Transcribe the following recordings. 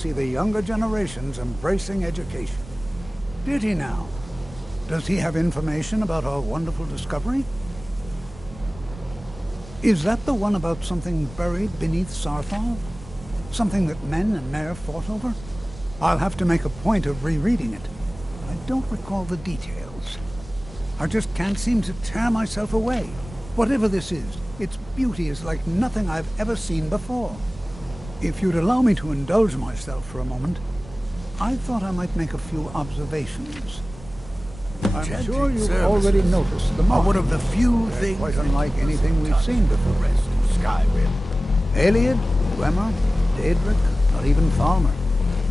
See the younger generations embracing education. Did he now? Does he have information about our wonderful discovery? Is that the one about something buried beneath Sarthal? Something that men and Mare fought over? I'll have to make a point of rereading it. I don't recall the details. I just can't seem to tear myself away. Whatever this is, its beauty is like nothing I've ever seen before. If you'd allow me to indulge myself for a moment, I thought I might make a few observations. I'm sure you've already noticed the mark. One of the few things quite unlike anything we've seen before. The rest of Skyrim. Eliad, Dwemer, Daedric, not even Thalmor.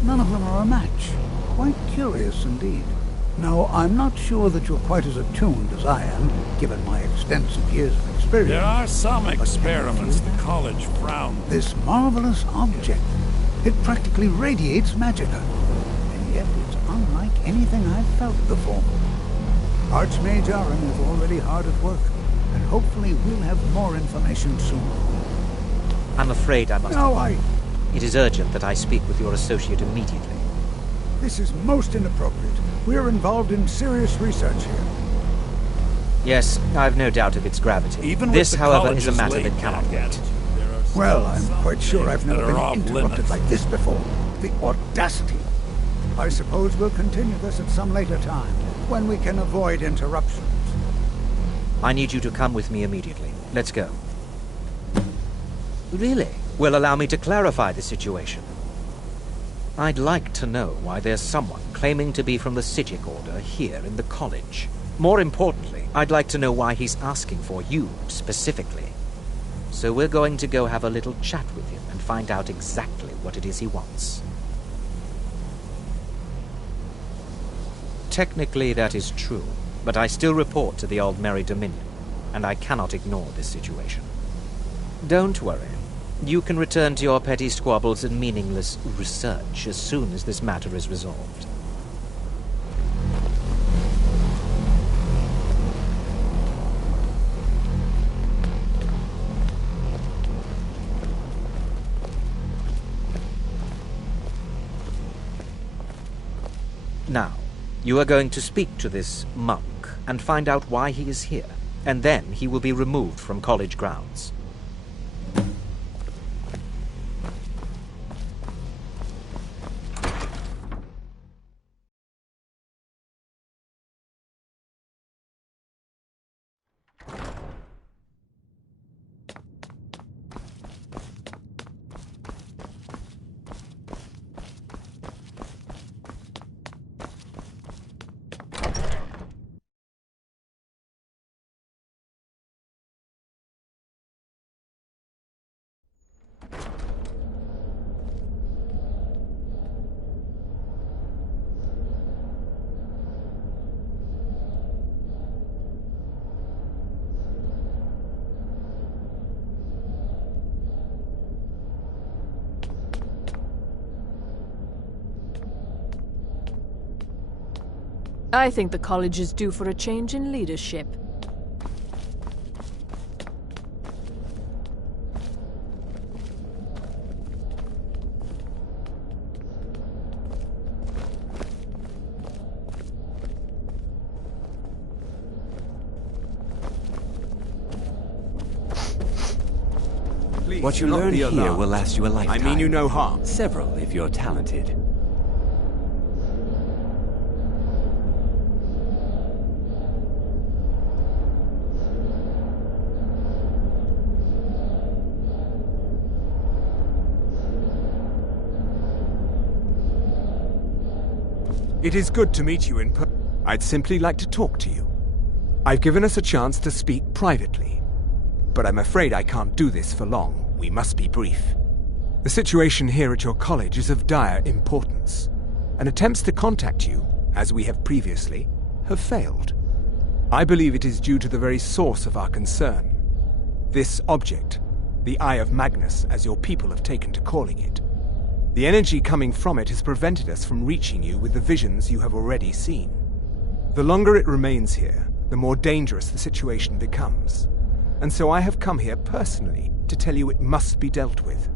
None of them are a match. Quite curious indeed. Now, I'm not sure that you're quite as attuned as I am, given my extensive years of experience. There are some experiments the college frowns. This marvelous object, it practically radiates magicka. And yet it's unlike anything I've felt before. Archmage Aaron is already hard at work, and hopefully we'll have more information soon. I'm afraid I must... No, It is urgent that I speak with your associate immediately. This is most inappropriate. We're involved in serious research here. Yes, I've no doubt of its gravity. Even this, with the however, is a college's matter that late cannot wait. attitude, there are Well, some I'm quite sure I've things never that are been off interrupted limits. like this before. The audacity. I suppose we'll continue this at some later time, when we can avoid interruptions. I need you to come with me immediately. Let's go. Really? Well, allow me to clarify the situation. I'd like to know why there's someone claiming to be from the Psijic Order here in the college. More importantly, I'd like to know why he's asking for you, specifically. So we're going to go have a little chat with him and find out exactly what it is he wants. Technically, that is true, but I still report to the Aldmeri Dominion, and I cannot ignore this situation. Don't worry. You can return to your petty squabbles and meaningless research as soon as this matter is resolved. Now, you are going to speak to this monk and find out why he is here, and then he will be removed from college grounds. I think the college is due for a change in leadership. What you learn here will last you a lifetime. I mean you no harm. Several, if you're talented. It is good to meet you in person. I'd simply like to talk to you. I've given us a chance to speak privately, but I'm afraid I can't do this for long. We must be brief. The situation here at your college is of dire importance, and attempts to contact you, as we have previously, have failed. I believe it is due to the very source of our concern. This object, the Eye of Magnus, as your people have taken to calling it. The energy coming from it has prevented us from reaching you with the visions you have already seen. The longer it remains here, the more dangerous the situation becomes. And so I have come here personally to tell you it must be dealt with.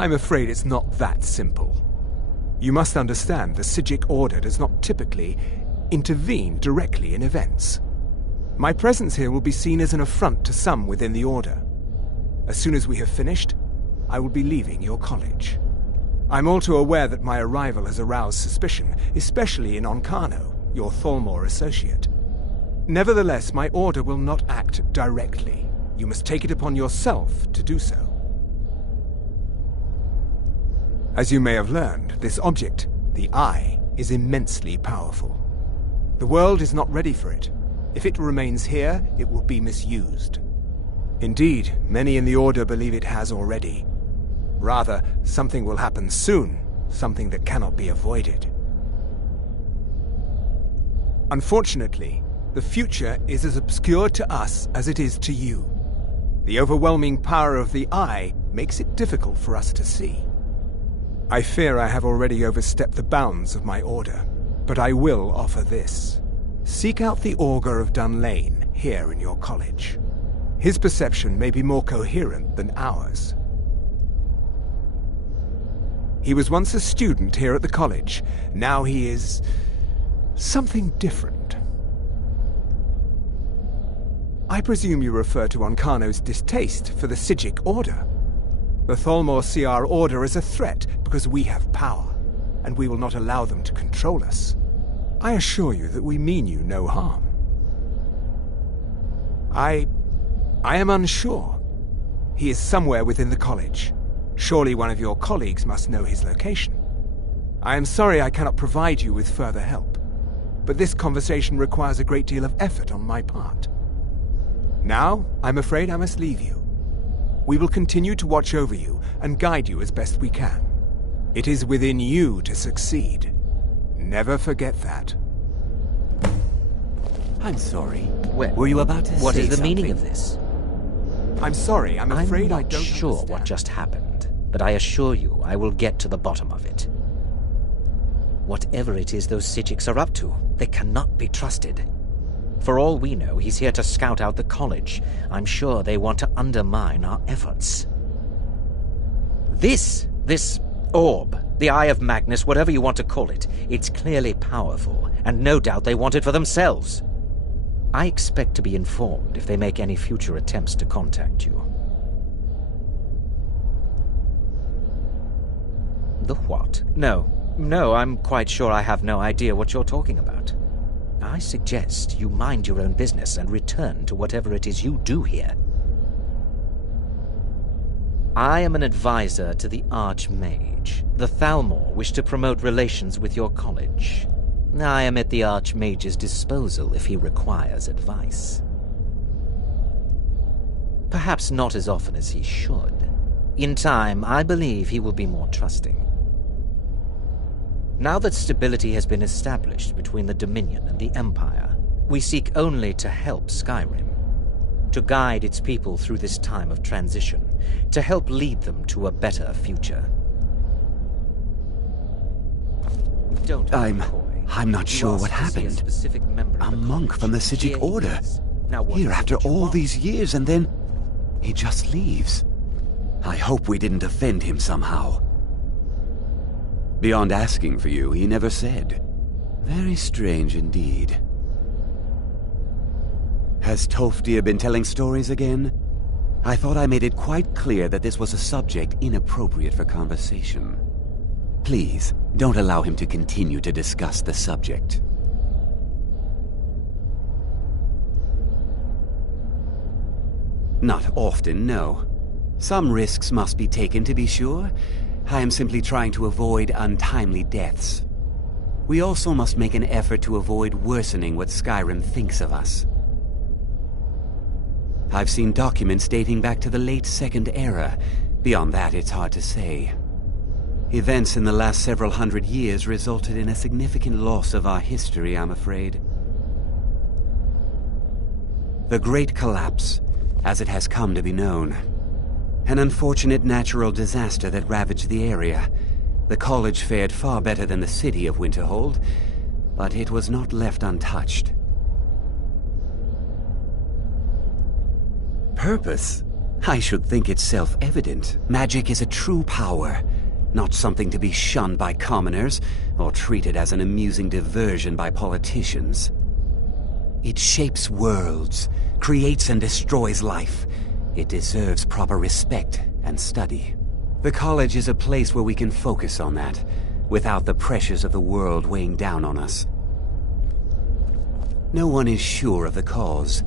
I'm afraid it's not that simple. You must understand the Psijic Order does not typically intervene directly in events. My presence here will be seen as an affront to some within the Order. As soon as we have finished, I will be leaving your college. I'm all too aware that my arrival has aroused suspicion, especially in Onkano, your Thalmor associate. Nevertheless, my Order will not act directly. You must take it upon yourself to do so. As you may have learned, this object, the Eye, is immensely powerful. The world is not ready for it. If it remains here, it will be misused. Indeed, many in the Order believe it has already. Rather, something will happen soon, something that cannot be avoided. Unfortunately, the future is as obscure to us as it is to you. The overwhelming power of the Eye makes it difficult for us to see. I fear I have already overstepped the bounds of my Order, but I will offer this. Seek out the Augur of Dunlane here in your college. His perception may be more coherent than ours. He was once a student here at the college. Now he is something different. I presume you refer to Onkano's distaste for the Psijic Order. The Thalmor see our Order as a threat because we have power, and we will not allow them to control us. I assure you that we mean you no harm. I am unsure. He is somewhere within the college. Surely one of your colleagues must know his location. I am sorry I cannot provide you with further help, but this conversation requires a great deal of effort on my part. Now, I'm afraid I must leave you. We will continue to watch over you and guide you as best we can. It is within you to succeed. Never forget that. I'm sorry. Well, were you about to say what is the something? meaning of this? I'm sorry, I'm afraid I not don't sure understand. what just happened, but I assure you I will get to the bottom of it. Whatever it is those Psijics are up to, they cannot be trusted. For all we know, he's here to scout out the college. I'm sure they want to undermine our efforts. This orb, the Eye of Magnus, whatever you want to call it, it's clearly powerful, and no doubt they want it for themselves. I expect to be informed if they make any future attempts to contact you. The what? No, I'm quite sure I have no idea what you're talking about. I suggest you mind your own business and return to whatever it is you do here. I am an advisor to the Archmage. The Thalmor wish to promote relations with your college. I am at the Archmage's disposal if he requires advice. Perhaps not as often as he should. In time, I believe he will be more trusting. Now that stability has been established between the Dominion and the Empire, we seek only to help Skyrim, to guide its people through this time of transition, to help lead them to a better future. I'm not sure what happened. A monk from the Psijic Order. Here after all these years, and then he just leaves. I hope we didn't offend him somehow. Beyond asking for you, he never said. Very strange indeed. Has Toftir been telling stories again? I thought I made it quite clear that this was a subject inappropriate for conversation. Please, don't allow him to continue to discuss the subject. Not often, no. Some risks must be taken, to be sure. I am simply trying to avoid untimely deaths. We also must make an effort to avoid worsening what Skyrim thinks of us. I've seen documents dating back to the late Second Era. Beyond that, it's hard to say. Events in the last several hundred years resulted in a significant loss of our history, I'm afraid. The Great Collapse, as it has come to be known. An unfortunate natural disaster that ravaged the area. The college fared far better than the city of Winterhold, but it was not left untouched. Purpose? I should think it's self-evident. Magic is a true power, not something to be shunned by commoners or treated as an amusing diversion by politicians. It shapes worlds, creates and destroys life. It deserves proper respect and study. The college is a place where we can focus on that, without the pressures of the world weighing down on us. No one is sure of the cause.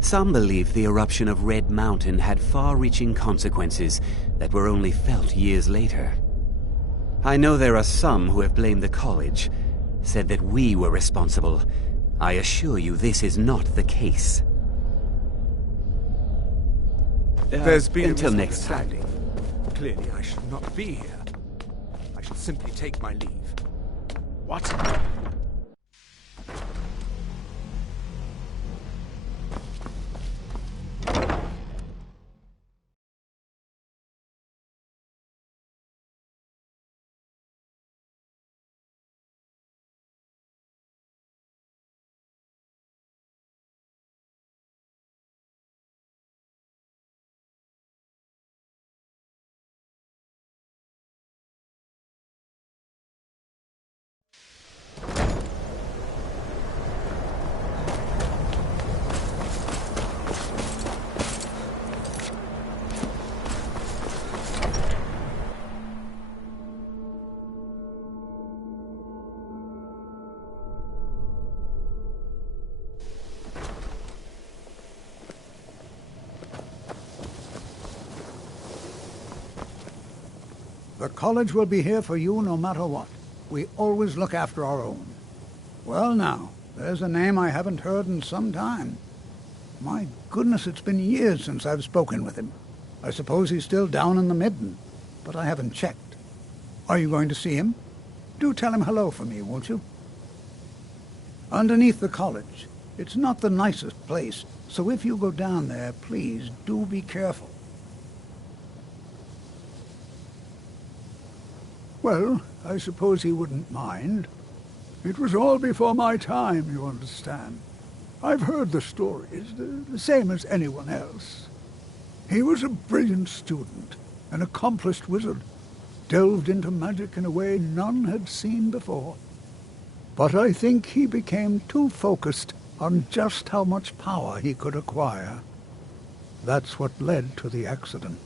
Some believe the eruption of Red Mountain had far-reaching consequences that were only felt years later. I know there are some who have blamed the college, said that we were responsible. I assure you this is not the case. There's been until a next time. misunderstanding. Clearly, I should not be here. I shall simply take my leave. What? The college will be here for you no matter what. We always look after our own. Well now, there's a name I haven't heard in some time. My goodness, it's been years since I've spoken with him. I suppose he's still down in the Midden, but I haven't checked. Are you going to see him? Do tell him hello for me, won't you? Underneath the college. It's not the nicest place, so if you go down there, please do be careful. Well, I suppose he wouldn't mind. It was all before my time, you understand. I've heard the stories, the same as anyone else. He was a brilliant student, an accomplished wizard, delved into magic in a way none had seen before. But I think he became too focused on just how much power he could acquire. That's what led to the accident.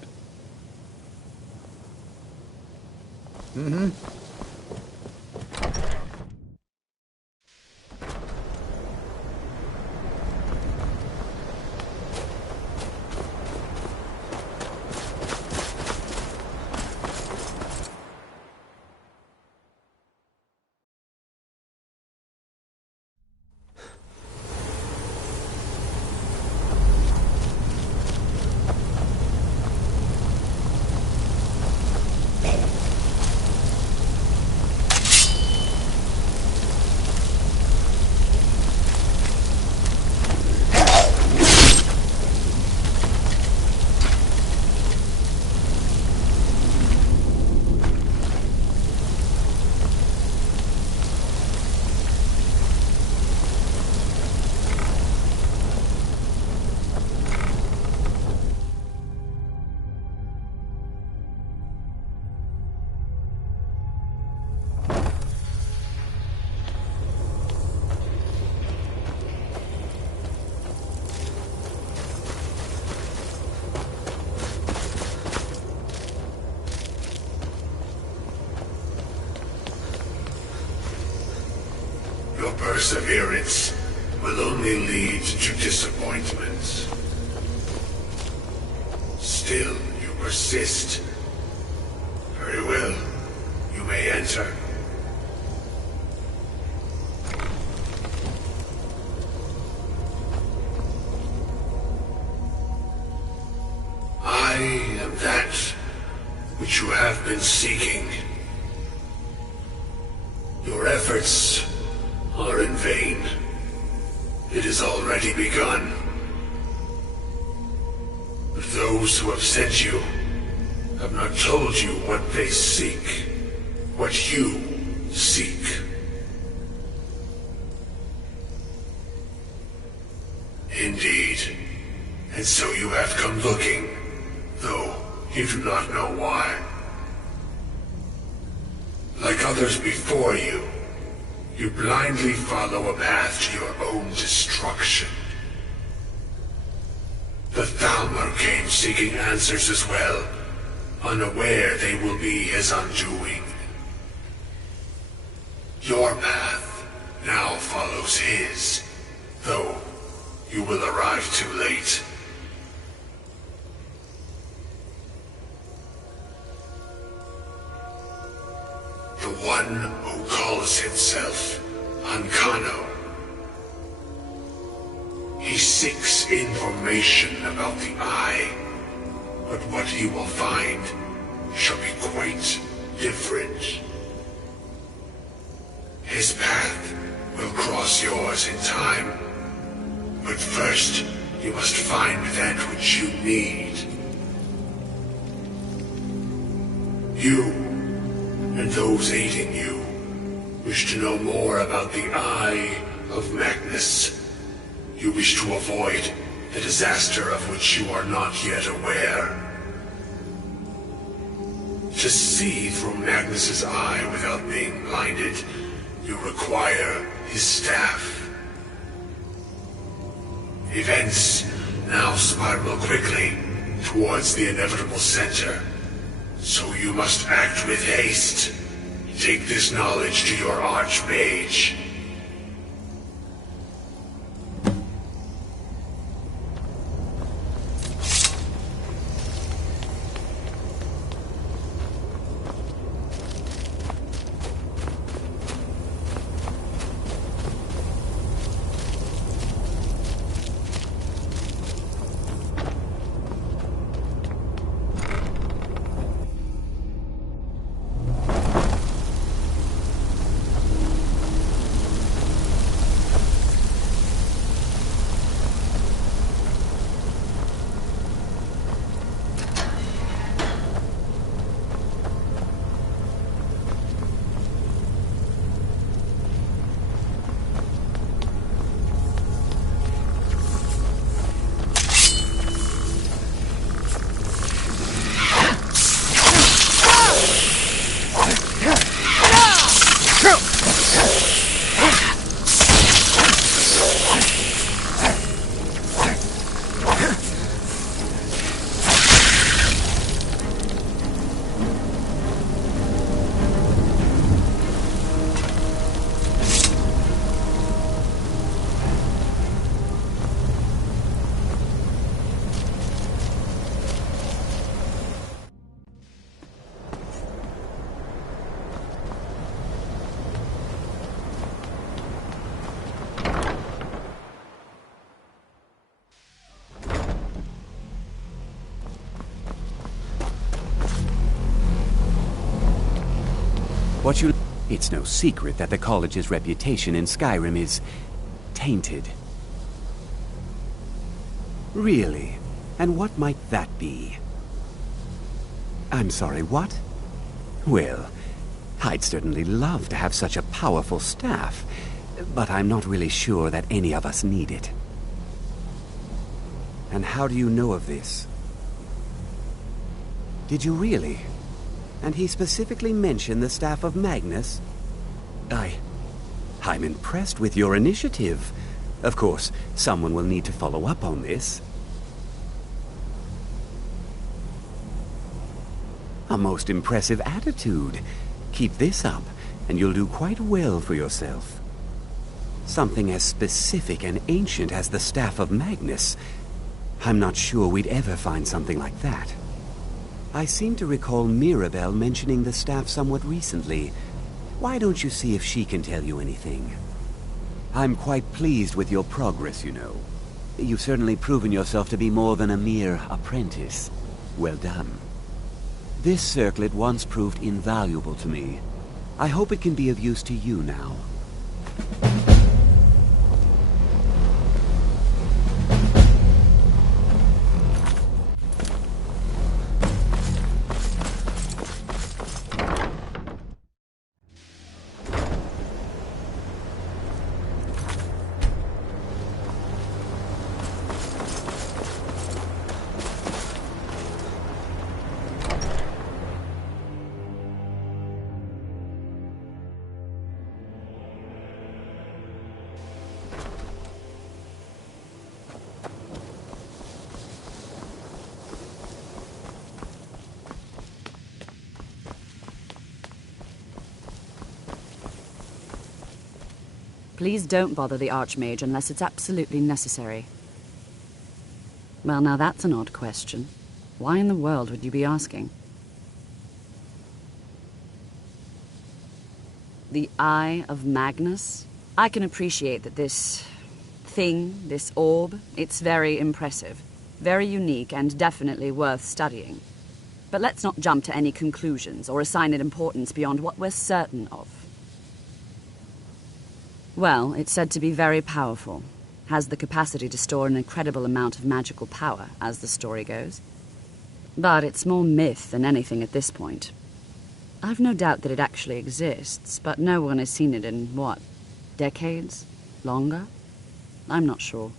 Your perseverance will only lead to disappointment. Still, you persist. Very well. You may enter. I am that which you have been seeking. Your efforts are in vain. It has already begun. But those who have sent you have not told you what they seek, what you seek. Indeed. And so you have come looking. you do not know why. Like others before you, you blindly follow a path to your own destruction. The Thalmor came seeking answers as well, unaware they will be his undoing. Your path now follows his, though you will arrive too late. The one who calls himself Ankano. He seeks information about the Eye, but what he will find shall be quite different. His path will cross yours in time, but first you must find that which you need. You, and those aiding you, wish to know more about the Eye of Magnus. You wish to avoid the disaster of which you are not yet aware. To see through Magnus's eye without being blinded, you require his staff. Events now spiral quickly towards the inevitable center, so you must act with haste. Take this knowledge to your Archmage. It's no secret that the college's reputation in Skyrim is tainted. Really? And what might that be? I'm sorry, what? Well, I'd certainly love to have such a powerful staff, but I'm not really sure that any of us need it. And how do you know of this? Did you really? And he specifically mentioned the staff of Magnus? I'm impressed with your initiative. Of course, someone will need to follow up on this. A most impressive attitude. Keep this up, and you'll do quite well for yourself. Something as specific and ancient as the staff of Magnus. I'm not sure we'd ever find something like that. I seem to recall Mirabelle mentioning the staff somewhat recently. Why don't you see if she can tell you anything? I'm quite pleased with your progress, you know. You've certainly proven yourself to be more than a mere apprentice. Well done. This circlet once proved invaluable to me. I hope it can be of use to you now. Please don't bother the Archmage unless it's absolutely necessary. Well, now that's an odd question. Why in the world would you be asking? The Eye of Magnus? I can appreciate that this thing, this orb, it's very impressive, very unique and definitely worth studying. But let's not jump to any conclusions or assign it importance beyond what we're certain of. Well, it's said to be very powerful, has the capacity to store an incredible amount of magical power, as the story goes. But it's more myth than anything at this point. I've no doubt that it actually exists, but no one has seen it in, what, decades? Longer? I'm not sure.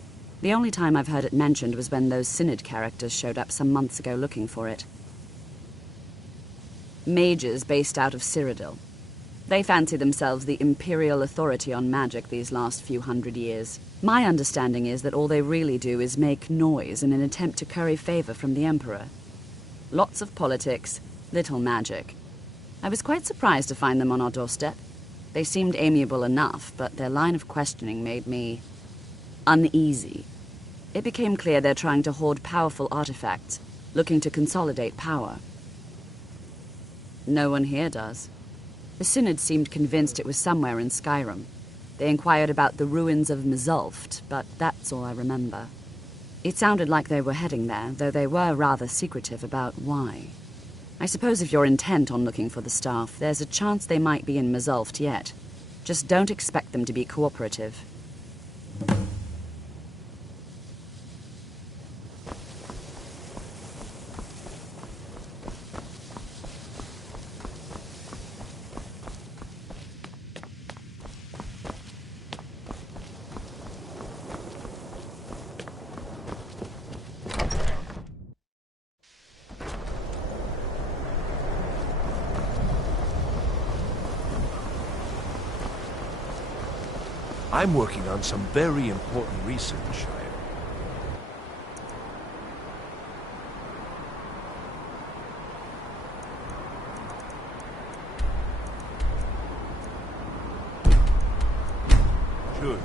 The only time I've heard it mentioned was when those Synod characters showed up some months ago looking for it. Mages based out of Cyrodiil. They fancy themselves the imperial authority on magic these last few hundred years. My understanding is that all they really do is make noise in an attempt to curry favor from the Emperor. Lots of politics, little magic. I was quite surprised to find them on our doorstep. They seemed amiable enough, but their line of questioning made me uneasy. It became clear they're trying to hoard powerful artifacts, looking to consolidate power. No one here does. The Synod seemed convinced it was somewhere in Skyrim. They inquired about the ruins of Mzulft, but that's all I remember. It sounded like they were heading there, though they were rather secretive about why. I suppose if you're intent on looking for the staff, there's a chance they might be in Mzulft yet. Just don't expect them to be cooperative. I'm working on some very important research. Sure.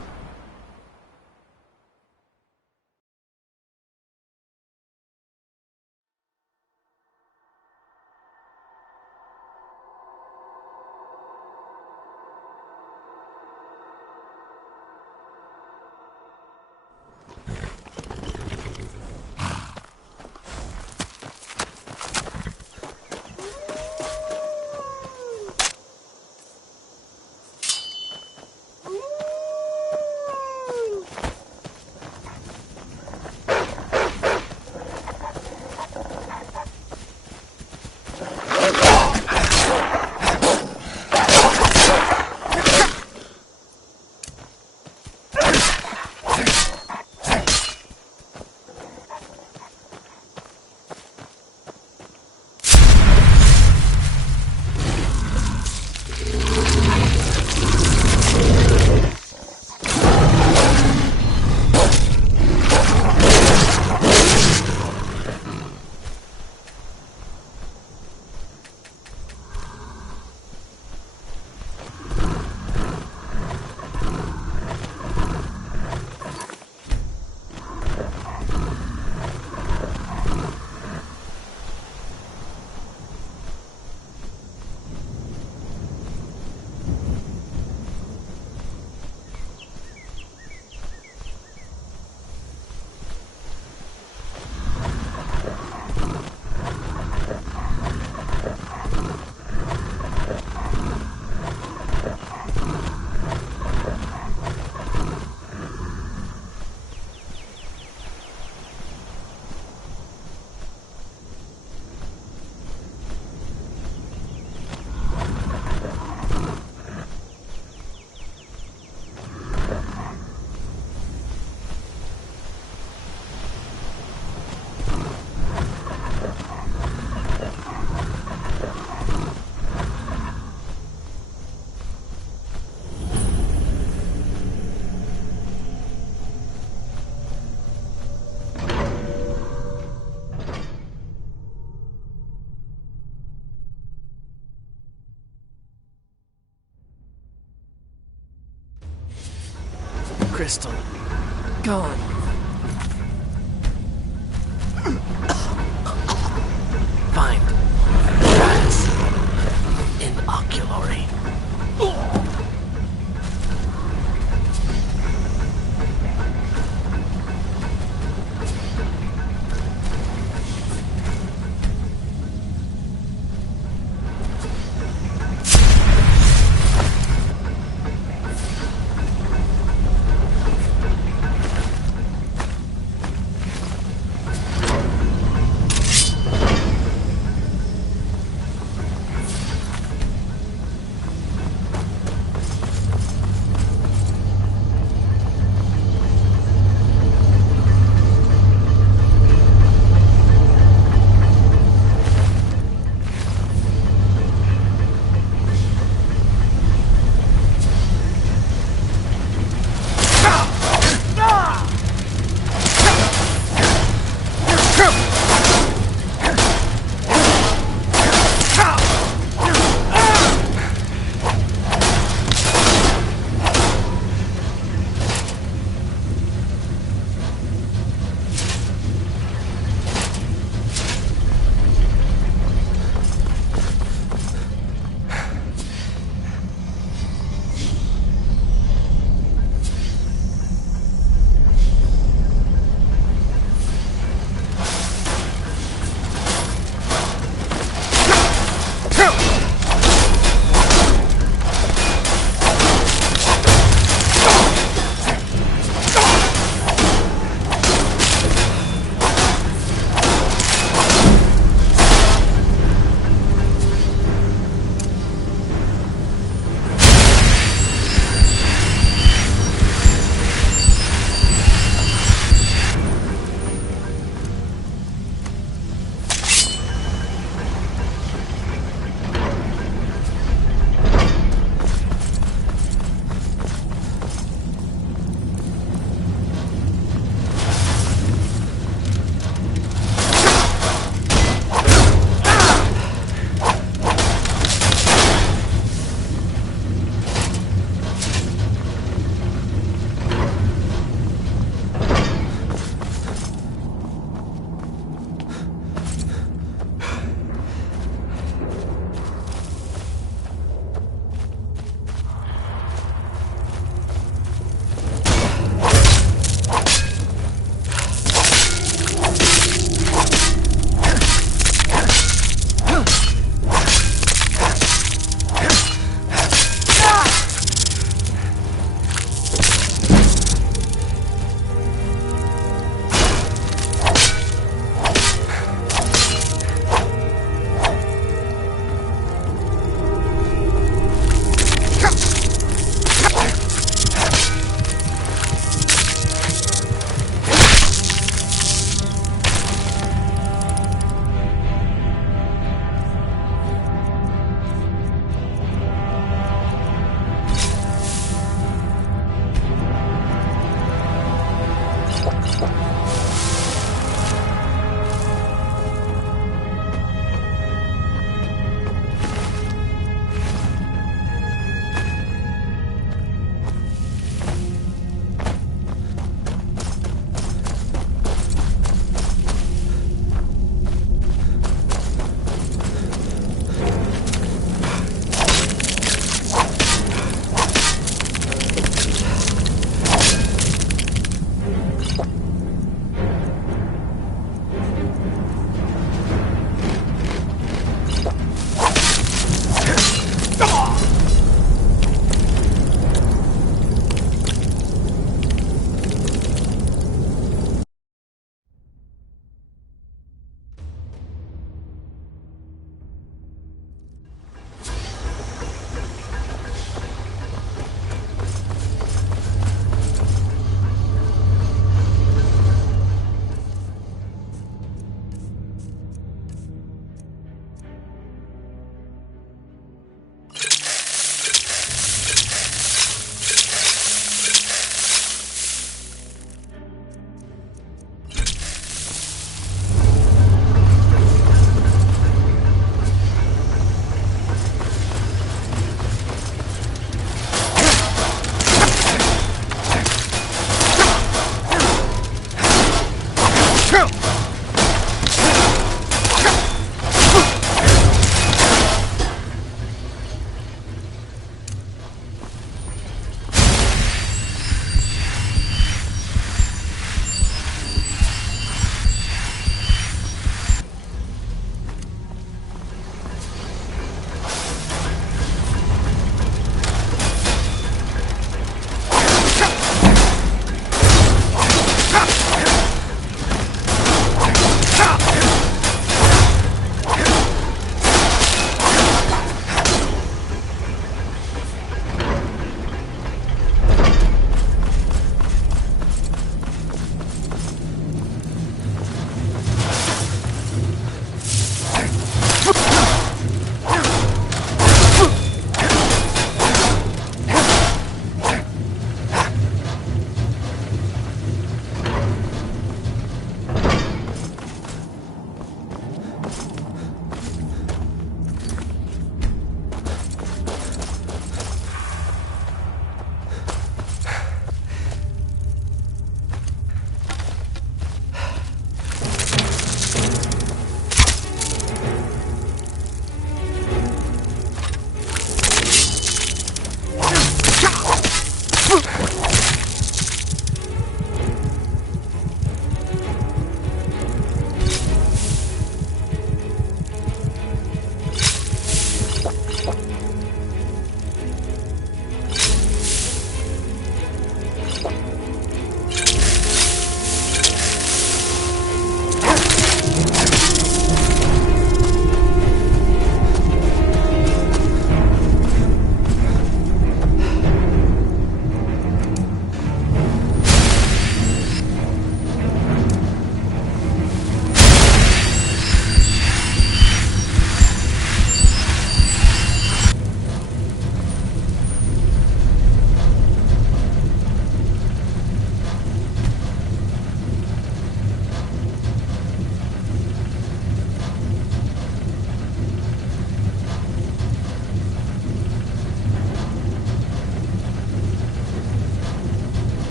crystal. Gone. Find rats in oculory.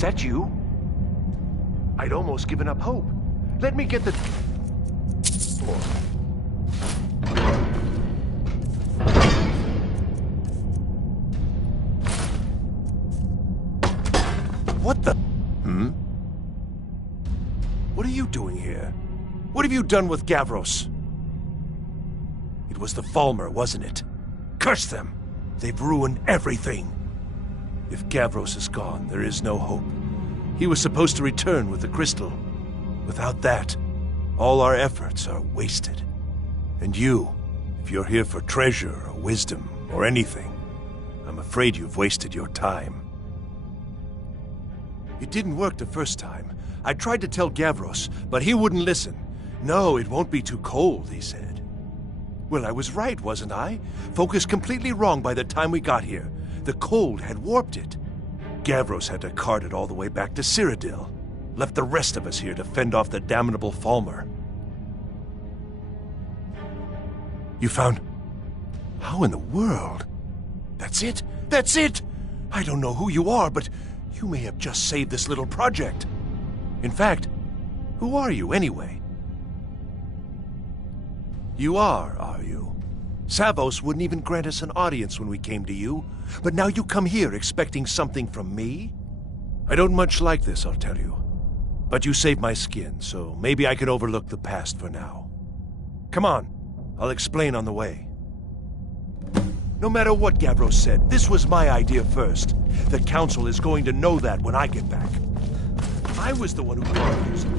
Is that you? I'd almost given up hope. Let me get the... What the... What are you doing here? What have you done with Gavros? It was the Falmer, wasn't it? Curse them! They've ruined everything. If Gavros is gone, there is no hope. He was supposed to return with the crystal. Without that, all our efforts are wasted. And you, if you're here for treasure or wisdom or anything, I'm afraid you've wasted your time. It didn't work the first time. I tried to tell Gavros, but he wouldn't listen. No, it won't be too cold, he said. Well, I was right, wasn't I? Focus completely wrong by the time we got here. The cold had warped it. Gavros had to cart it all the way back to Cyrodiil. Left the rest of us here to fend off the damnable Falmer. You found... How in the world? That's it? That's it! I don't know who you are, but you may have just saved this little project. In fact, who are you anyway? You are you? Savos wouldn't even grant us an audience when we came to you, but now you come here expecting something from me? I don't much like this, I'll tell you. But you saved my skin, so maybe I can overlook the past for now. Come on, I'll explain on the way. No matter what Gavros said, this was my idea first. The Council is going to know that when I get back. I was the one who thought of using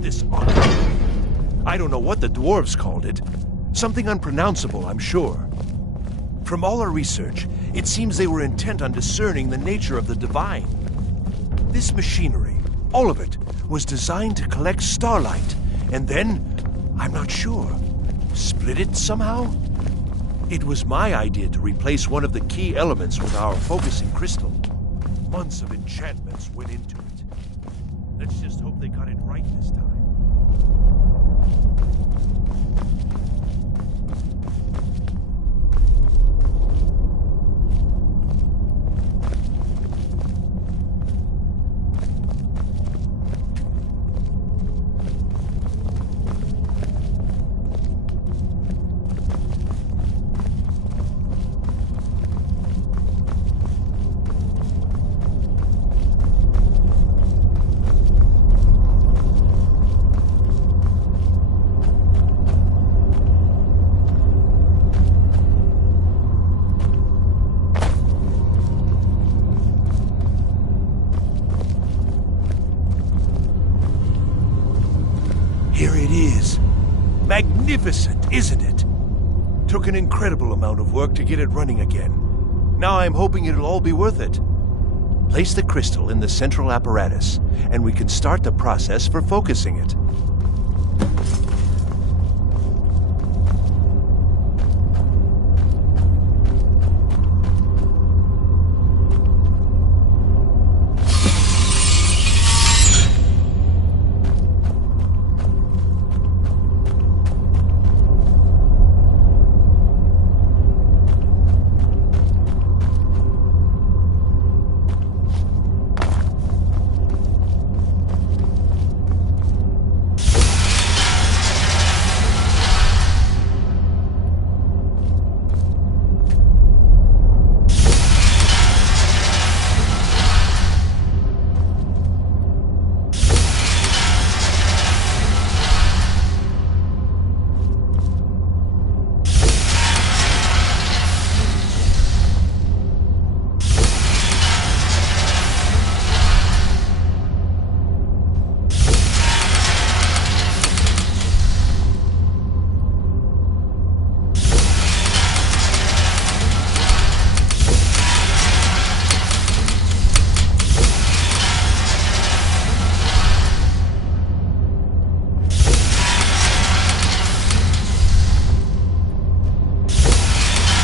this artifact. I don't know what the dwarves called it. Something unpronounceable, I'm sure. From all our research, it seems they were intent on discerning the nature of the divine. This machinery, all of it, was designed to collect starlight, and then, I'm not sure, split it somehow? It was my idea to replace one of the key elements with our focusing crystal. Months of enchantments went into it. Let's just hope they got it right this time. Here it is. Magnificent, isn't it? Took an incredible amount of work to get it running again. Now I'm hoping it'll all be worth it. Place the crystal in the central apparatus, and we can start the process for focusing it.